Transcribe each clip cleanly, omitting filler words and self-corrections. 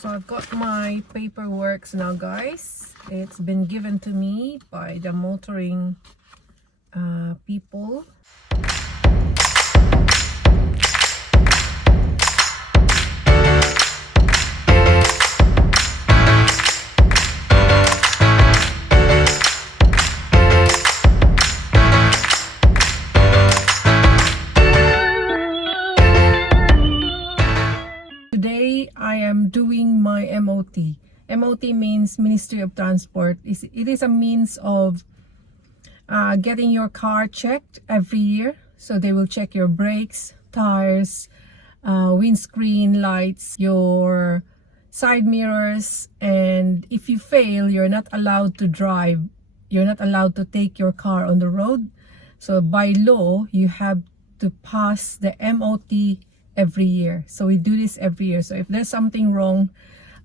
So I've got my paperwork now, guys. It's been given to me by the motoring people. Today I am doing my MOT. MOT means Ministry of Transport. It is a means of getting your car checked every year. So they will check your brakes, tires, windscreen lights, your side mirrors, and if you fail, you're not allowed to drive. You're not allowed to take your car on the road. So by law, you have to pass the MOT every year. So we do this every year. So if there's something wrong,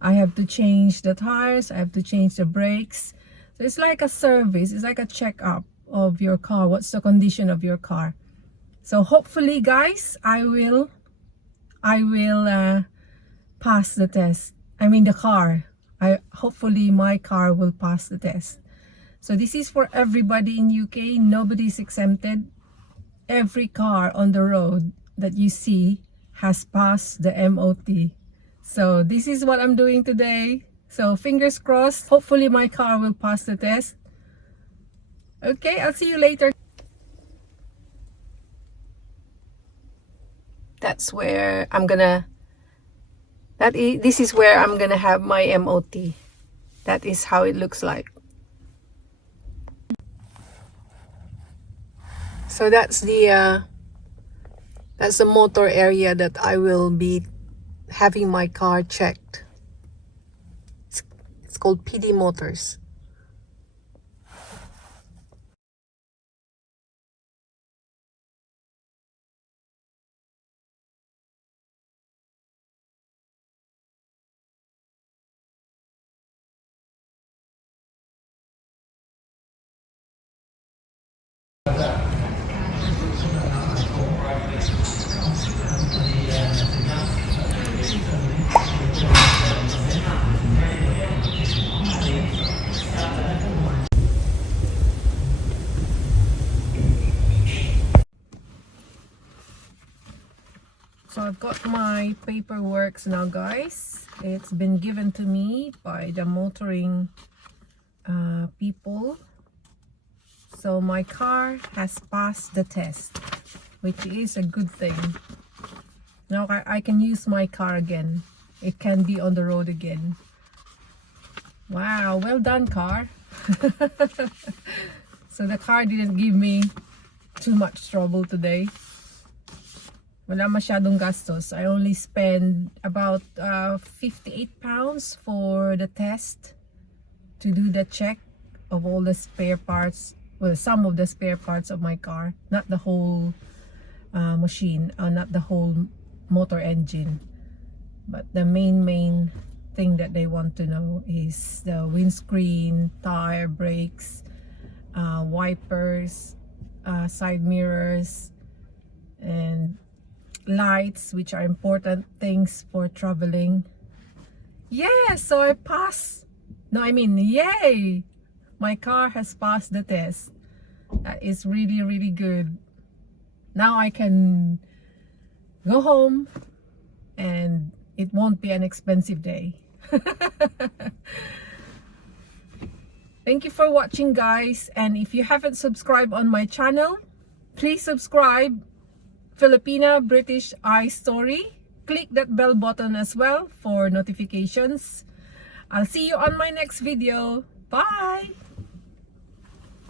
I have to change the tires, I have to change the brakes. So it's like a service, it's like a checkup of your car. What's the condition of your car? So hopefully, guys, I will pass the test. I mean the car. Hopefully my car will pass the test. So this is for everybody in UK. Nobody is exempted. Every car on the road that you see has passed the MOT. So this is what I'm doing today. So fingers crossed, hopefully my car will pass the test. Okay, I'll see you later. That's where I'm gonna, this is where I'm gonna have my MOT. That is how it looks like. So that's the motor area that I will be having my car checked. It's called PD Motors. So I've got my paperwork now, guys. It's been given to me by the motoring people. So my car has passed the test, which is a good thing. Now I can use my car again. It can be on the road again. Wow, well done, car. So the car didn't give me too much trouble today. Wala masyadong gastos. I only spend about £58 for the test, to do the check of all the spare parts, well, some of the spare parts of my car, not the whole machine, not the whole motor engine, but the main thing that they want to know is the windscreen, tire, brakes, wipers, side mirrors, and lights, which are important things for traveling. Yes, so I passed. No, I mean, yay! My car has passed the test. That is really, really good. Now I can go home and it won't be an expensive day. Thank you for watching, guys. And if you haven't subscribed on my channel, please subscribe. Filipina British EyeStory. Click that bell button as well for notifications. I'll see you on my next video. Bye!